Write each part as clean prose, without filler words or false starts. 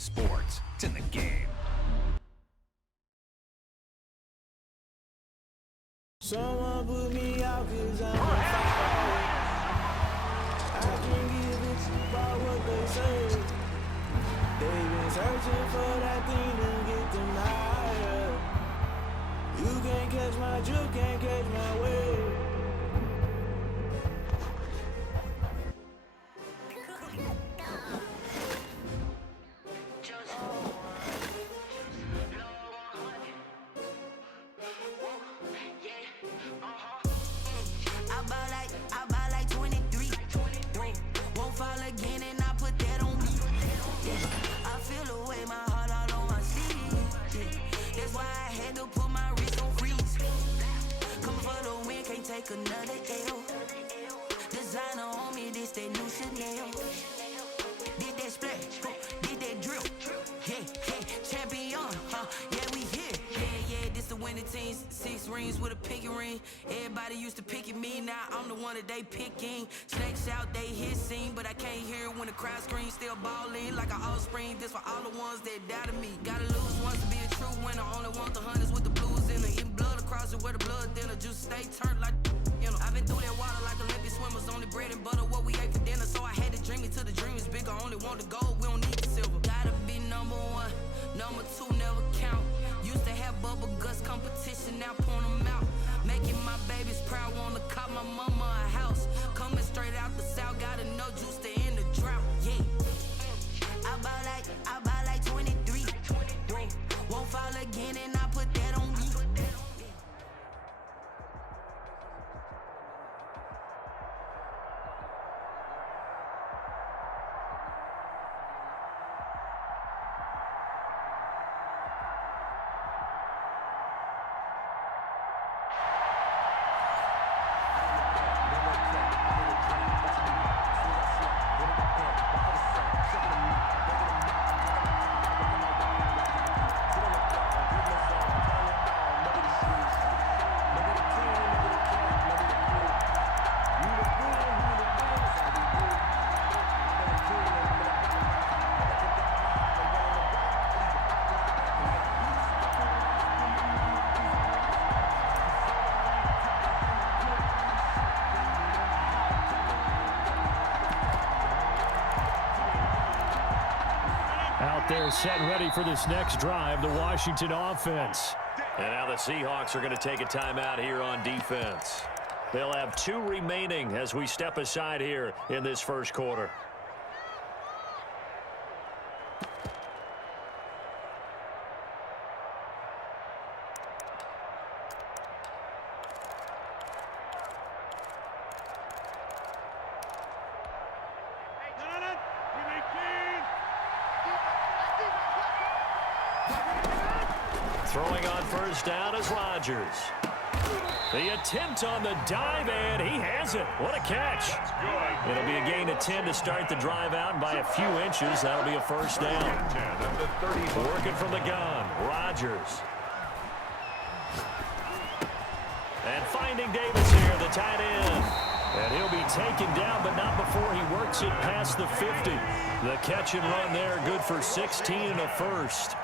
sports. It's in the game. Someone put me out 'cause I'm on fire. I can give it to about what they say. They've been searching for that thing to get them higher. You can't catch my drift, can't catch my wave. I buy like 23. Won't fall again and I put that on me. I feel the way my heart all on my sleeve. That's why I had to put my wrist on freeze. Come for the win, can't take another L. Designer on me, this that new Chanel. Did that splash, did that drill. Yeah, champion, yeah, we here. Yeah, this the winning team. 6 rings with a pinky ring. Everybody used to pick at me, now I'm the one that they picking. Snakes out, they hissing, but I can't hear it when the crowd screams. Still balling like an offspring. This for all the ones that doubted me. Gotta lose once to be a true winner. Only want the hunters with the blues in it. Eating blood across it where the blood dinner. Juice stay turned like, you know. I've been through that water like Olympic swimmers. Only bread and butter, what we ate for dinner. So I had to dream it till the dream is bigger. Only want the gold, we don't need the silver. Gotta be number 1, number 2 never count. Used to have bubble guts competition, now point them out. Making my babies proud, wanna cop my mama a house. Coming straight out the south, gotta know juice to end the drought. Yeah, I buy like 23. Won't fall again and I put that on me. Out there set ready for this next drive, the Washington offense. And now the Seahawks are going to take a timeout here on defense. They'll have 2 remaining as we step aside here in this first quarter. Throwing on first down is Rodgers. The attempt on the dive, and he has it. What a catch. It'll be a gain of 10 to start the drive out, and by a few inches, that'll be a first down. Working from the gun, Rodgers. And finding Davis here, the tight end. And he'll be taken down, but not before he works it past the 50. The catch and run there, good for 16 and a first.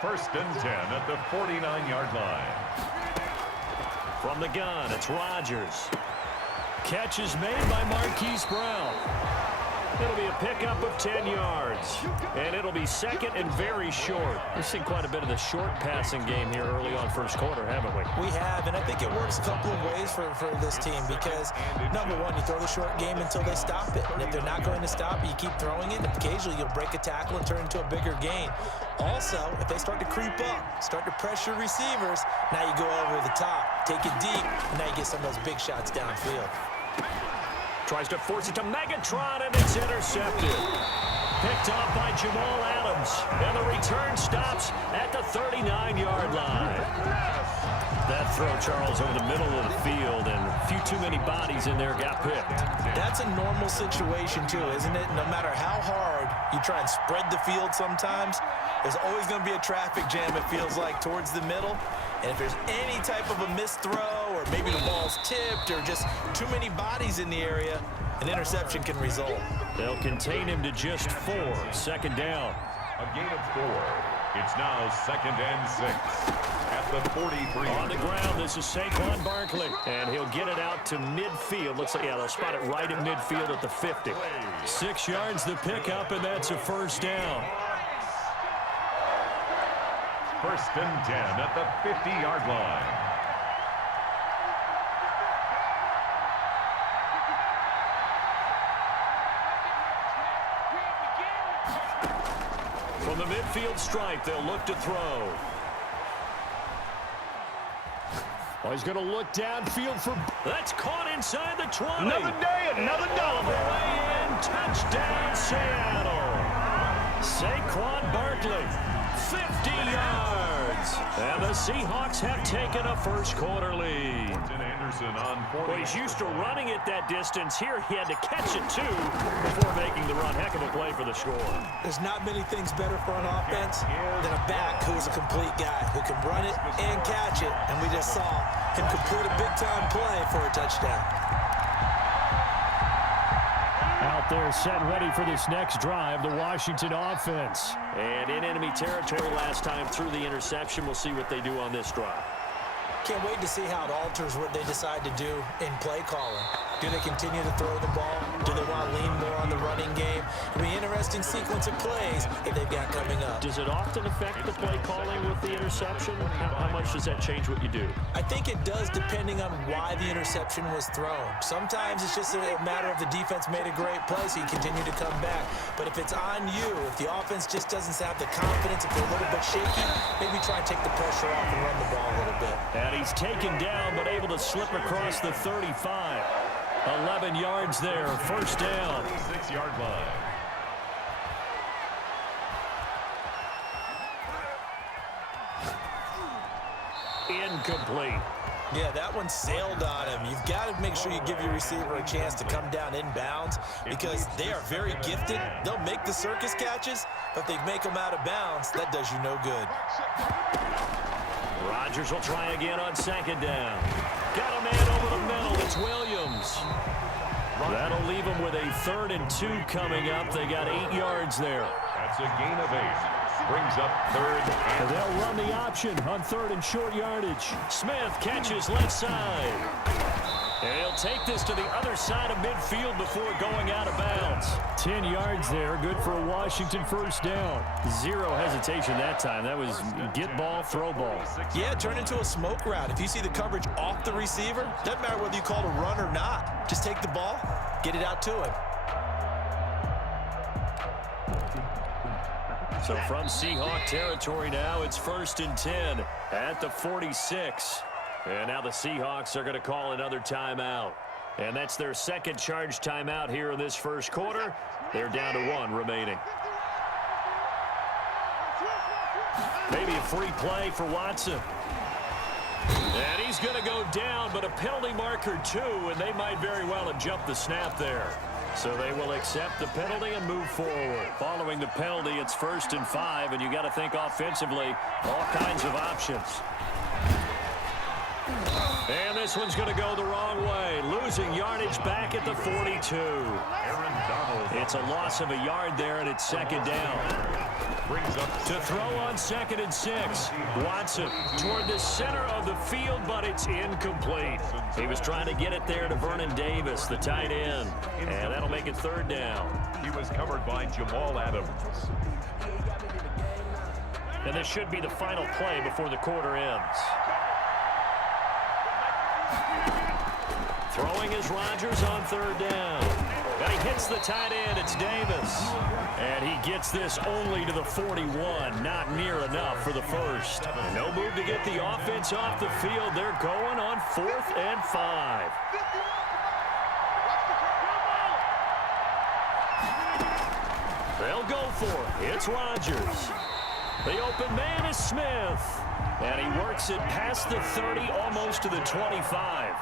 1st and 10 at the 49-yard line. From the gun, it's Rodgers. Catch is made by Marquise Brown. It'll be a pickup of 10 yards. And it'll be second and very short. We've seen quite a bit of the short passing game here early on first quarter, haven't we? We have, and I think it works a couple of ways for this team because, number 1, you throw the short game until they stop it. And if they're not going to stop it, you keep throwing it. Occasionally, you'll break a tackle and turn it into a bigger gain. Also, if they start to creep up, start to pressure receivers, now you go over the top, take it deep, and now you get some of those big shots downfield. Tries to force it to Megatron, and it's intercepted. Picked off by Jamal Adams. And the return stops at the 39-yard line. That throw, Charles, over the middle of the field, and a few too many bodies in there got picked. That's a normal situation, too, isn't it? No matter how hard you try and spread the field sometimes, there's always going to be a traffic jam, it feels like, towards the middle. And if there's any type of a missed throw or maybe the ball's tipped or just too many bodies in the area, an interception can result. They'll contain him to just 4. Second down. A gain of 4. It's now 2nd and 6 at the 43. On the ground, this is Saquon Barkley, and he'll get it out to midfield. Looks like, yeah, they'll spot it right at midfield at the 50. 6 yards the pickup, and that's a first down. 1st and 10 at the 50-yard line. From the midfield stripe, they'll look to throw. Oh, he's going to look downfield for... That's caught inside the 20. Another day, another dollar. Way in, touchdown, Seattle. Saquon Barkley, 50 yards. And the Seahawks have taken a first-quarter lead. Well, he's used to running it that distance. Here, he had to catch it, too, before making the run. Heck of a play for the score. There's not many things better for an offense than a back who is a complete guy who can run it and catch it. And we just saw him complete a big-time play for a touchdown. Out there set ready for this next drive, the Washington offense. And in enemy territory last time through the interception. We'll see what they do on this drive. Can't wait to see how it alters what they decide to do in play calling. Do they continue to throw the ball? Do they want to lean more on the running game? It'll be an interesting sequence of plays that they've got coming up. Does it often affect the play calling with the interception? How much does that change what you do? I think it does depending on why the interception was thrown. Sometimes it's just a matter of the defense made a great play, so you continue to come back. But if it's on you, if the offense just doesn't have the confidence, if they're a little bit shaky, maybe try and take the pressure off and run the ball a little bit. And he's taken down, but able to slip across the 35. 11 yards there, first down. 6-yard line. Incomplete. Yeah, that one sailed on him. You've got to make sure you give your receiver a chance to come down inbounds because they are very gifted. They'll make the circus catches, but if they make them out of bounds, that does you no good. Rodgers will try again on second down. Got a man over the middle. It's Williams. That'll leave them with a 3rd and 2 coming up. They got 8 yards there. That's a gain of 8. Brings up 3rd and... They'll run the option on 3rd and short yardage. Smith catches left side. And he'll take this to the other side of midfield before going out of bounds. 10 yards there, good for a Washington first down. 0 hesitation that time. That was get ball, throw ball. Yeah, turn into a smoke route. If you see the coverage off the receiver, doesn't matter whether you call it a run or not. Just take the ball, get it out to him. So from Seahawk territory now, it's 1st and 10 at the 46. And now the Seahawks are going to call another timeout. And that's their second charge timeout here in this first quarter. They're down to 1 remaining. Maybe a free play for Watson. And he's going to go down, but a penalty marker too, and they might very well have jumped the snap there. So they will accept the penalty and move forward. Following the penalty, it's 1st and 5, and you got to think offensively, all kinds of options. And this one's going to go the wrong way. Losing yardage back at the 42. It's a loss of a yard there, and it's 2nd down. Brings up to throw on 2nd and 6. Watson toward the center of the field, but it's incomplete. He was trying to get it there to Vernon Davis, the tight end. And that'll make it 3rd down. He was covered by Jamal Adams. And this should be the final play before the quarter ends. Throwing is Rodgers on 3rd down. And he hits the tight end. It's Davis. And he gets this only to the 41. Not near enough for the first. No move to get the offense off the field. They're going on 4th and 5. They'll go for it. It's Rodgers. The open man is Smith. And he works it past the 30, almost to the 25.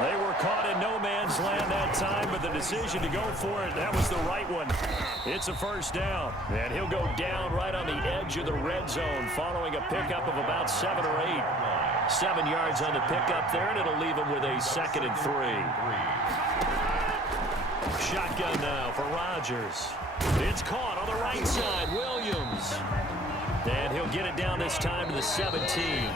They were caught in no man's land that time, but the decision to go for it, that was the right one. It's a first down, and he'll go down right on the edge of the red zone following a pickup of about 7 or 8. 7 yards on the pickup there, and it'll leave him with a 2nd and 3. Shotgun now for Rodgers. It's caught on the right side. Williams. And he'll get it down this time to the 17.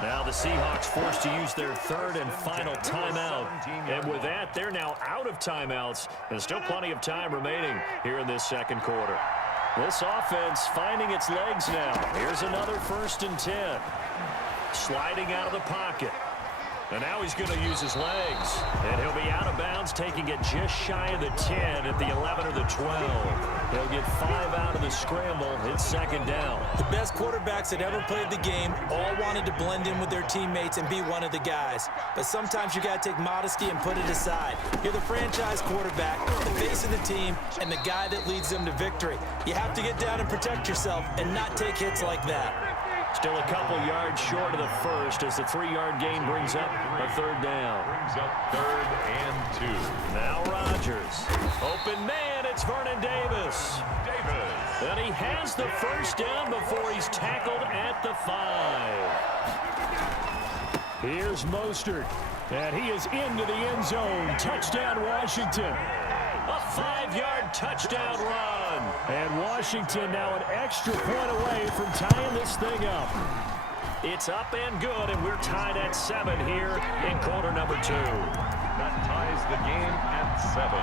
Now the Seahawks forced to use their 3rd and final timeout. And with that, they're now out of timeouts. There's still plenty of time remaining here in this 2nd quarter. This offense finding its legs now. Here's another 1st and 10. Sliding out of the pocket. And now he's going to use his legs. And he'll be out of bounds, taking it just shy of the 10 at the 11 or the 12. He'll get 5 out of the scramble. It's 2nd down. The best quarterbacks that ever played the game all wanted to blend in with their teammates and be one of the guys. But sometimes you got to take modesty and put it aside. You're the franchise quarterback, the face of the team, and the guy that leads them to victory. You have to get down and protect yourself and not take hits like that. Still a couple yards short of the 1st as the 3-yard gain brings up a 3rd down. Brings up 3rd and 2. Now Rodgers. Open man, it's Vernon Davis. And he has the 1st down before he's tackled at the 5. Here's Mostert. And he is into the end zone. Touchdown, Washington. A 5-yard touchdown run. And Washington now an extra point away from tying this thing up. It's up and good, and we're tied at 7 here in quarter number 2. That ties the game at 7.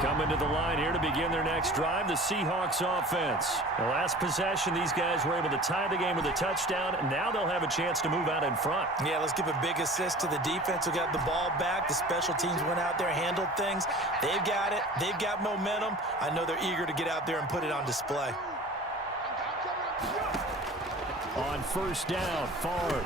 Coming to the line here to begin their next drive, the Seahawks offense. The last possession, these guys were able to tie the game with a touchdown, and now they'll have a chance to move out in front. Yeah, let's give a big assist to the defense who got the ball back. The special teams went out there, handled things. They've got it. They've got momentum. I know they're eager to get out there and put it on display. On 1st down, Favre.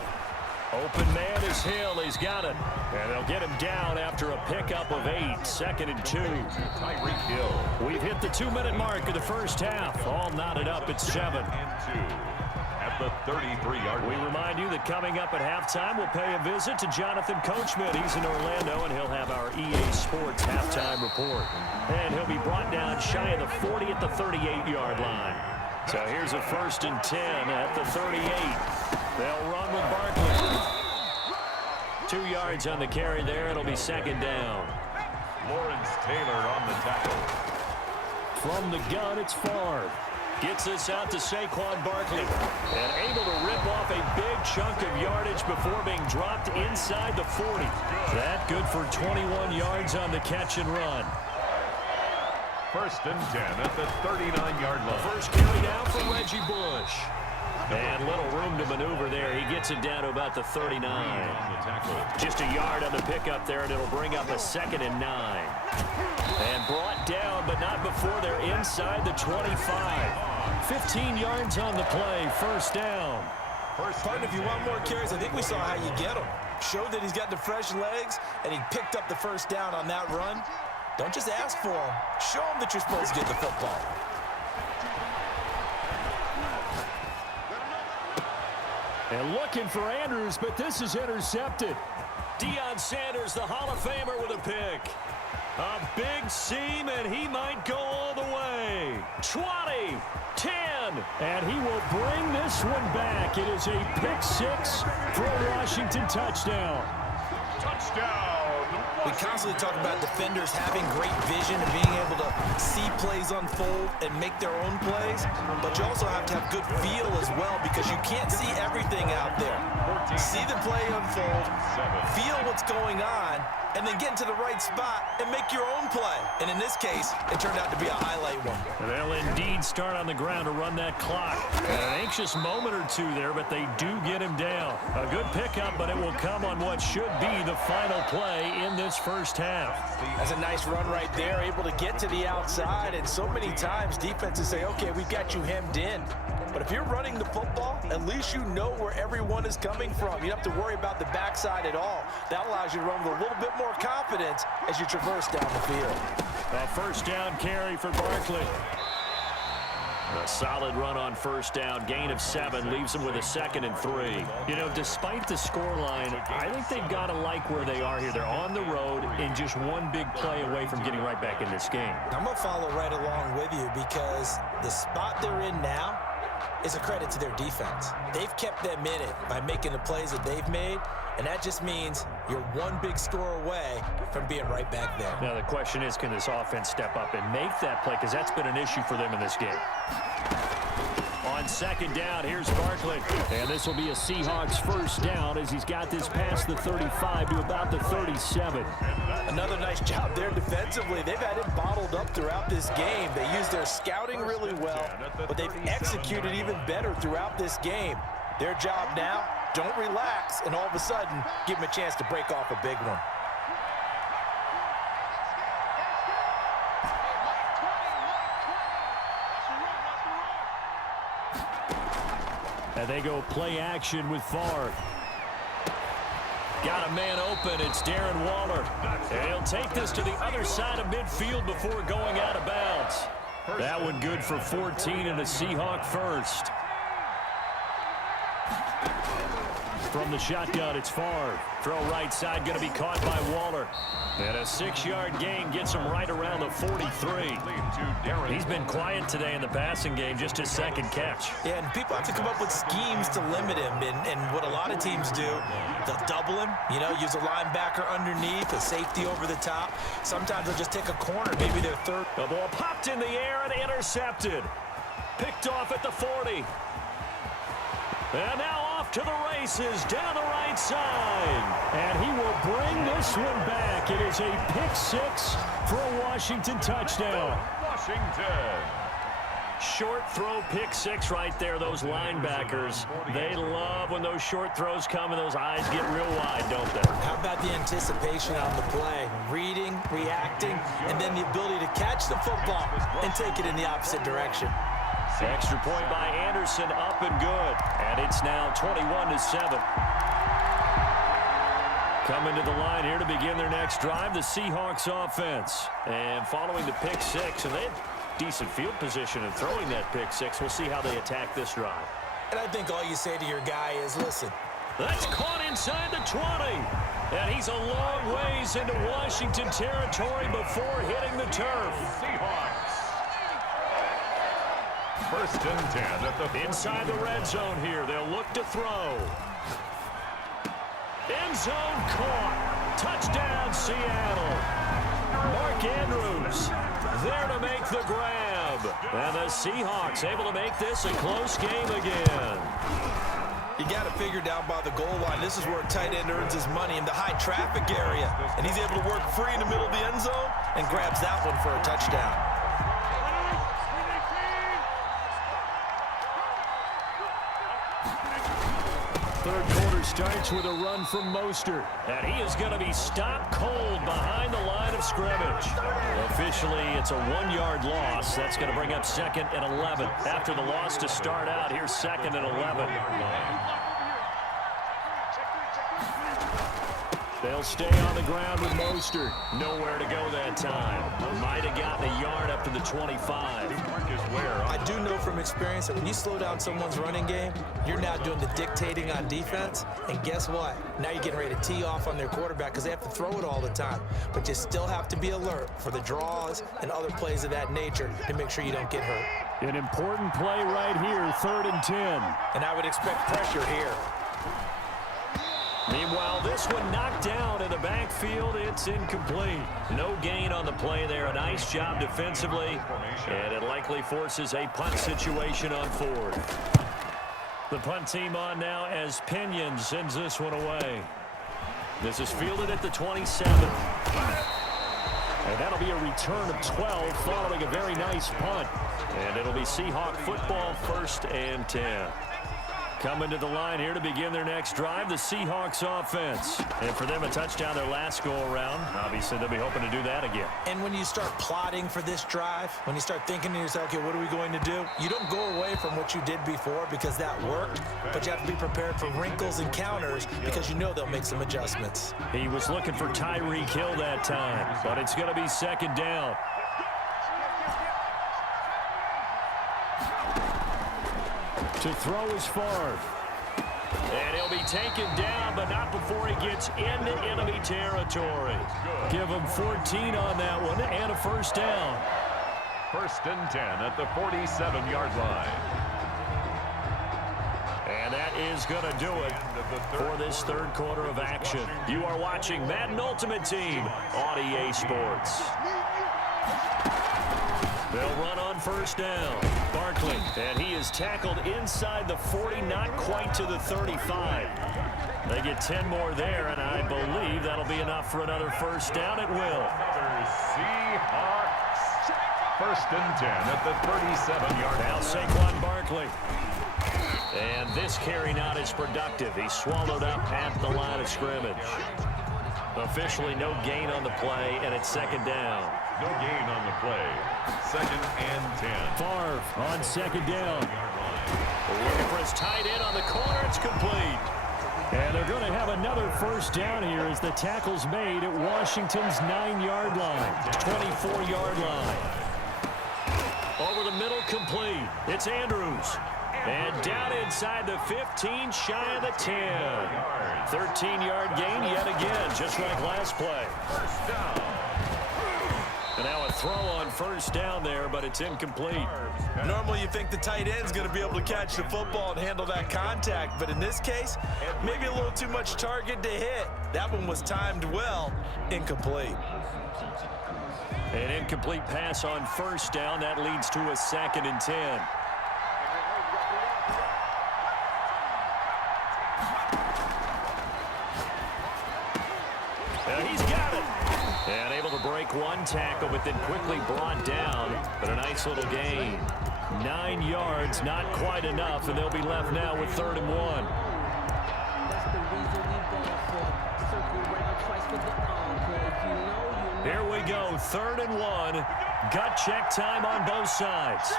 Open man is Hill. He's got it. And they'll get him down after a pickup of 8. 2nd and 2. Tyreek Hill. We've hit the 2-minute mark of the 1st half. All knotted up at 7. And 2 at the 33-yard line. We remind you that coming up at halftime, we'll pay a visit to Jonathan Coachman. He's in Orlando, and he'll have our EA Sports halftime report. And he'll be brought down shy of the 40 at the 38-yard line. So here's a 1st and 10 at the 38. They'll run with Barkley. 2 yards on the carry there. It'll be 2nd down. Lawrence Taylor on the tackle. From the gun, it's Favre. Gets this out to Saquon Barkley. And able to rip off a big chunk of yardage before being dropped inside the 40. That good for 21 yards on the catch and run. 1st and 10 at the 39-yard line. First carry down for Reggie Bush. And little room to maneuver there. He gets it down to about the 39. Just a yard on the pickup there, and it'll bring up a 2nd and 9. And brought down, but not before they're inside the 25. 15 yards on the play, 1st down. Partner, if you want more carries, I think we saw how you get them. Showed that he's got the fresh legs, and he picked up the 1st down on that run. Don't just ask for them. Show them that you're supposed to get the football. And looking for Andrews, but this is intercepted. Deion Sanders, the Hall of Famer, with a pick. A big seam, and he might go all the way. 20, 10. And he will bring this one back. It is a pick 6 for a Washington touchdown. Touchdown. We constantly talk about defenders having great vision and being able to see plays unfold and make their own plays, but you also have to have good feel as well because you can't see everything out there. See the play unfold, feel what's going on, and then get into the right spot and make your own play. And in this case, it turned out to be a highlight one. They'll indeed start on the ground to run that clock. An anxious moment or two there, but they do get him down. A good pickup, but it will come on what should be the final play in this 1st half. That's a nice run right there, able to get to the outside, and so many times defenses say, okay, we got you hemmed in. But if you're running the football, at least you know where everyone is coming from. You don't have to worry about the backside at all. That allows you to run with a little bit more confidence as you traverse down the field. A 1st down carry for Barkley. A solid run on 1st down. Gain of 7 leaves him with a 2nd and 3. You know, despite the scoreline, I think they've got to like where they are here. They're on the road and just one big play away from getting right back in this game. I'm going to follow right along with you because the spot they're in now, is a credit to their defense. They've kept them in it by making the plays that they've made, and that just means you're one big score away from being right back there. Now the question is, can this offense step up and make that play? Because that's been an issue for them in this game. On second down, here's Barkley. And this will be a Seahawks first down as he's got this past the 35 to about the 37. Another nice job there defensively. They've had it bottled up throughout this game. They used their scouting really well, but they've executed even better throughout this game. Their job now, don't relax, and all of a sudden, give them a chance to break off a big one. And they go play action with Favre. Got a man open. It's Darren Waller. And he'll take this to the other side of midfield before going out of bounds. That one good for 14 and a Seahawk first. From the shotgun, it's Favre. Throw right side, going to be caught by Waller. And a 6-yard gain gets him right around the 43. He's been quiet today in the passing game, just his second catch. Yeah, and people have to come up with schemes to limit him. And what a lot of teams do, they'll double him, use a linebacker underneath, a safety over the top. Sometimes they'll just take a corner, maybe their third. The ball popped in the air and intercepted. Picked off at the 40. And now off to the races down the right side. And he will bring this one back. It is a pick six for a Washington touchdown. Washington. Short throw pick six right there. Those linebackers, they love when those short throws come and those eyes get real wide, don't they? How about the anticipation on the play? Reading, reacting, and then the ability to catch the football and take it in the opposite direction. Extra point by Anderson, up and good. And it's now 21-7. Coming to the line here to begin their next drive, the Seahawks offense. And following the pick six, and they have decent field position in throwing that pick six. We'll see how they attack this drive. And I think all you say to your guy is, listen. That's caught inside the 20. And he's a long ways into Washington territory before hitting the turf. Seahawks. First and 10 at the inside the red zone here. They'll look to throw. End zone caught. Touchdown, Seattle. Mark Andrews there to make the grab. And the Seahawks able to make this a close game again. You got to figure down by the goal line. This is where a tight end earns his money in the high traffic area. And he's able to work free in the middle of the end zone and grabs that one for a touchdown. Third quarter starts with a run from Mostert. And he is going to be stopped cold behind the line of scrimmage. Officially, it's a 1-yard loss. That's going to bring up second and 11. After the loss to start out, here's second and 11. They'll stay on the ground with Mostert. Nowhere to go that time. Might have gotten a yard up to the 25. I do know from experience that when you slow down someone's running game, you're now doing the dictating on defense. And guess what? Now you're getting ready to tee off on their quarterback because they have to throw it all the time. But you still have to be alert for the draws and other plays of that nature to make sure you don't get hurt. An important play right here, 3rd and 10. And I would expect pressure here. Meanwhile, this one knocked down in the backfield. It's incomplete. No gain on the play there. A nice job defensively. And it likely forces a punt situation on 4th. The punt team on now as Pinion sends this one away. This is fielded at the 27. And that'll be a return of 12 following a very nice punt. And it'll be Seahawk football, 1st and 10. Coming to the line here to begin their next drive, the Seahawks offense. And for them, a touchdown their last go-around. Obviously, they'll be hoping to do that again. And when you start plotting for this drive, when you start thinking to yourself, okay, what are we going to do? You don't go away from what you did before because that worked, but you have to be prepared for wrinkles and counters because you know they'll make some adjustments. He was looking for Tyreek Hill that time, but it's going to be second down. To throw is Favre. And he'll be taken down, but not before he gets into enemy territory. Give him 14 on that one and a first down. 1st and 10 at the 47-yard line. is going to do it for this third quarter of action. You are watching Madden Ultimate Team on EA Sports. They'll run on first down. Barkley, and he is tackled inside the 40, not quite to the 35. They get 10 more there, and I believe that'll be enough for another first down. It will. Seahawks. First and 10 at the 37-yard line. Now Saquon Barkley. And this carry not as productive. He's swallowed up at the line of scrimmage. Officially no gain on the play, and it's second down. No gain on the play. Second and 10. Favre on second down. Looking for his tight end on the corner. It's complete. And they're going to have another first down here as the tackle's made at Washington's 9-yard line, 24-yard line. Over the middle, complete. It's Andrews. And down inside the 15, shy of the 10. 13-yard gain yet again, just like last play. First down. And now a throw on first down there, but it's incomplete. Normally you think the tight end's going to be able to catch the football and handle that contact, but in this case, maybe a little too much target to hit. That one was timed well. Incomplete. An incomplete pass on first down. That leads to a second and 10. He's got it. And able to break one tackle, but then quickly brought down. But a nice little gain. 9 yards, not quite enough, and they'll be left now with 3rd and 1. Here we go, 3rd and 1. Gut check time on both sides.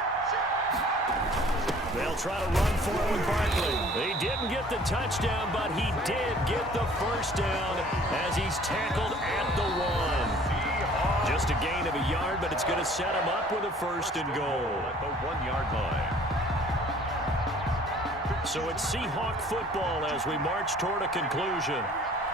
They'll try to run for it with Barkley. He didn't get the touchdown, but he did get the first down as he's tackled at the 1. Just a gain of a yard, but it's going to set him up with a 1st and goal. At the 1-yard line. So it's Seahawk football as we march toward a conclusion.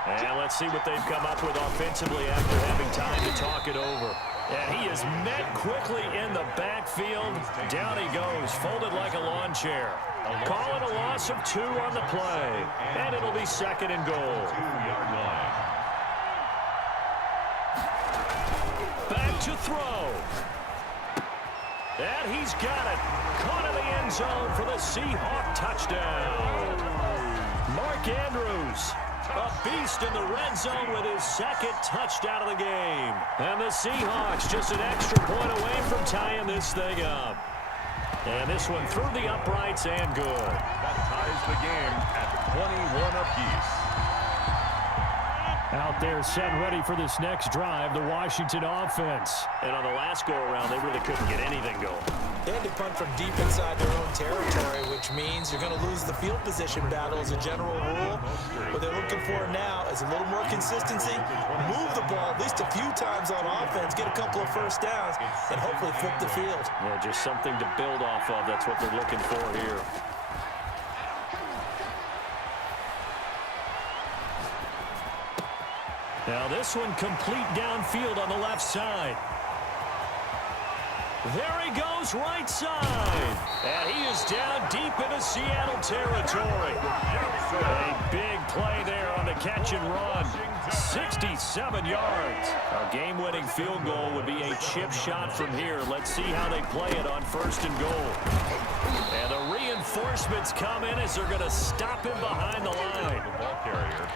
And let's see what they've come up with offensively after having time to talk it over. And he is met quickly in the backfield. Down he goes, folded like a lawn chair. Call it a loss of 2 on the play. And it'll be 2nd and goal. 2-yard line. Back to throw. And he's got it. Caught in the end zone for the Seahawk touchdown. Mark Andrews. A beast in the red zone with his 2nd touchdown of the game. And the Seahawks just an extra point away from tying this thing up. And this one through the uprights and good. That ties the game at 21 apiece. Out there set ready for this next drive, the Washington offense. And on the last go-around, they really couldn't get anything going. They had to punt from deep inside their own territory, which means you're going to lose the field position battle as a general rule. What they're looking for now is a little more consistency, move the ball at least a few times on offense, get a couple of first downs, and hopefully flip the field. Yeah, just something to build off of. That's what they're looking for here. Now this one complete downfield on the left side. There he goes, right side. And he is down deep into Seattle territory. A big play there on the catch and run. 67 yards. A game-winning field goal would be a chip shot from here. Let's see how they play it on 1st and goal. And the reinforcements come in as they're going to stop him behind the line.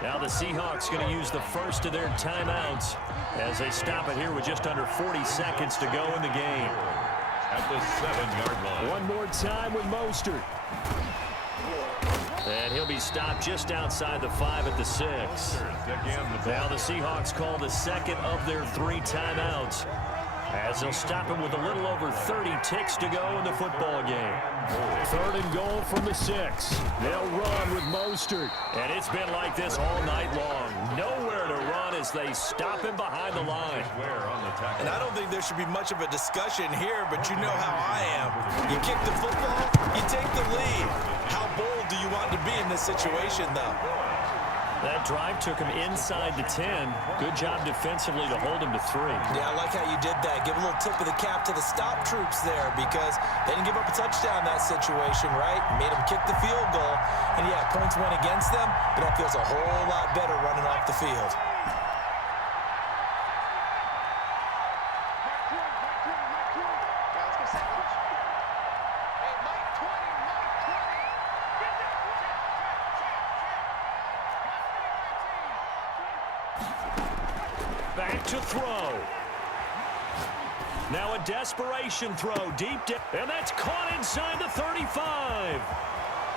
Now the Seahawks going to use the first of their timeouts as they stop it here with just under 40 seconds to go in the game. At the 7-yard line. One more time with Mostert. And he'll be stopped just outside the 5 at the 6. Now the Seahawks call the 2nd of their 3 timeouts as they'll stop him with a little over 30 ticks to go in the football game. 3rd and goal from the 6. They'll run with Mostert. And it's been like this all night long. Nowhere to run as they stop him behind the line. And I don't think there should be much of a discussion here, but you know how I am. You kick the football, you take the lead. How bold do you want to be in this situation, though? That drive took him inside the 10. Good job defensively to hold him to 3. Yeah, I like how you did that. Give a little tip of the cap to the stop troops there because they didn't give up a touchdown in that situation, right? Made them kick the field goal. And, yeah, points went against them, but that feels a whole lot better running off the field. Back to throw. Now a desperation throw deep down. And that's caught inside the 35.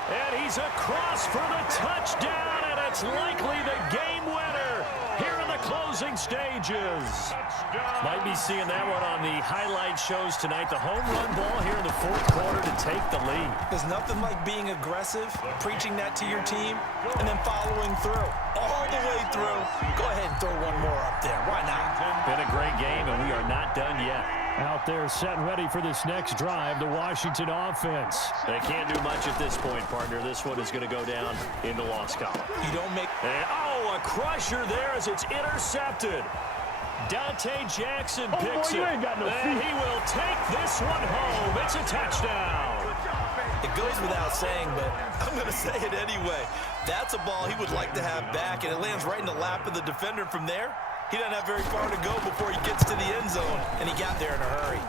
And he's across for the touchdown. And it's likely the game winner here in the closing stages. Might be seeing that one on the highlight shows tonight. The home run ball here in the fourth quarter to take the lead. There's nothing like being aggressive, preaching that to your team, and then following through. All the way through. Go ahead and throw one more up there. Why not? Been a great game, and we are not done yet. Out there set and ready for this next drive, the Washington offense. They can't do much at this point, partner. This one is going to go down in the loss column. You don't make... And, a crusher there as it's intercepted. Dante Jackson picks it. And he will take this one home. It's a touchdown. It goes without saying, but I'm going to say it anyway. That's a ball he would like to have back, and it lands right in the lap of the defender. From there, he doesn't have very far to go before he gets to the end zone, and he got there in a hurry.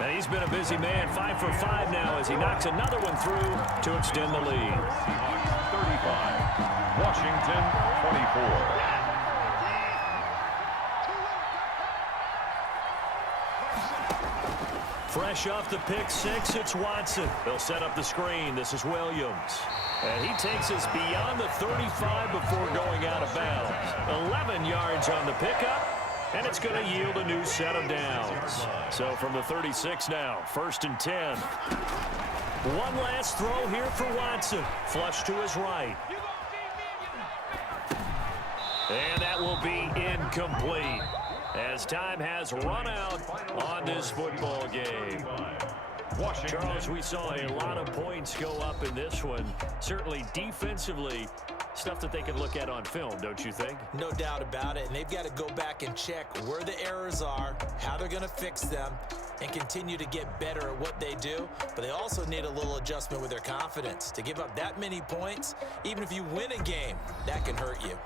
And he's been a busy man, 5 for 5 now as he knocks another one through to extend the lead. Seahawks 35, Washington 24. Fresh off the pick six, it's Watson. They'll set up the screen. This is Williams. And he takes us beyond the 35 before going out of bounds. 11 yards on the pickup, and it's going to yield a new set of downs. So from the 36 now, 1st and 10. One last throw here for Watson. Flush to his right. And that will be incomplete, as time has run out on this football game. Charles, we saw a lot of points go up in this one. Certainly defensively, stuff that they can look at on film, don't you think? No doubt about it, and they've got to go back and check where the errors are, how they're going to fix them, and continue to get better at what they do. But they also need a little adjustment with their confidence. To give up that many points, even if you win a game, that can hurt you.